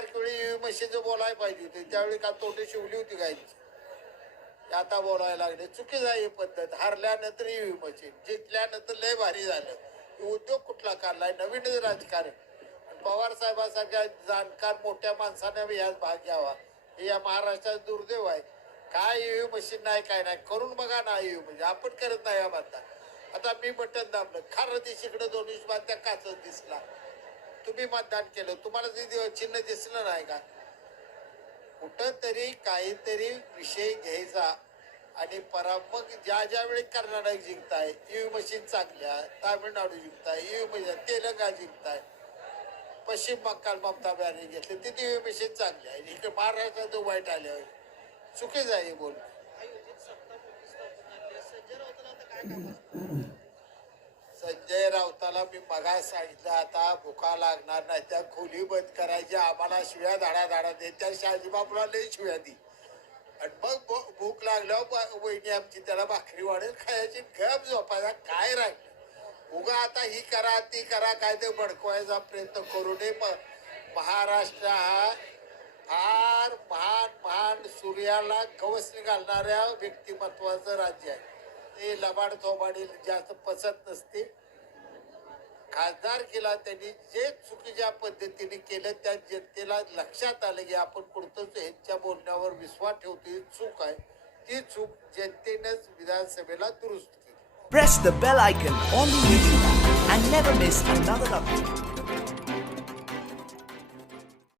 सारखी मशीन मशीनचं बोलायला पाहिजे होते. त्यावेळी का तोटे शिवली होती गायची आता बोलायला लागले. चुकी आहे ही पद्धत. हारल्यानंतर ही मशीन जिंकल्यानंतर लय भारी झालं. उद्योग कुठला काढलाय नवीनच राजकारण. पवार साहेबांसारख्या जाणकार मोठ्या माणसाने यात भाग घ्यावा. हे या महाराष्ट्रात दुर्दैव आहे. काय ईव्ही मशीन नाही काय नाही. करून बघा ना ईव्ही म्हणजे आपण करत नाही या मतदान आता मी बटन दाबलं. खार दिशीकडे दोन्ही त्या काचच दिसला. तुम्ही मतदान केलं. तुम्हाला ते चिन्ह दिसलं नाही का? कुठंतरी काहीतरी विषय घ्यायचा आणि परा मग ज्या ज्या वेळी कर्नाटक जिंकताय. ईव्ही मशीन चांगल्या तामिळनाडू जिंकताय ईव्ही मशीन तेलंगणा जिंकताय. पश्चिम बंगाल ममता बॅनर्जी घेतले तिथे ईव्ही मशीन चांगली आहे. इकडे महाराष्ट्रात वाईट आले चुकीच आहे बोल संजय राऊताला मी मगा सांगितलं आता भुका लागणार नाही त्या खोली बंद करायची आम्हाला शिव्या धाडा धाडा दे त्या शाजीबाबूला लई शिव्या दी. आणि मग भूक लागल्यावर वहिनी आमची त्याला भाकरी वाढेल खायची गप झोपायचा काय राहिलं? उगा आता ही करा ती करा काय ते भडकवायचा प्रयत्न करू नये. महाराष्ट्र हा फार महान महान सूर्याला कवच घालणाऱ्या व्यक्तिमत्वाचं राज्य आहे. ते लबाड थोबाडी जास्त पसंत नसते. खासदार केला त्यांनी जे चुकीच्या पद्धतीने केलं त्या जनतेला लक्षात आलं की आपण कुठतंच ह्यांच्या बोलण्यावर विश्वास ठेवतो ही चूक आहे ती चूक जनतेनंच विधानसभेला दुरुस्त केली Press the bell icon on the YouTube and never miss another update.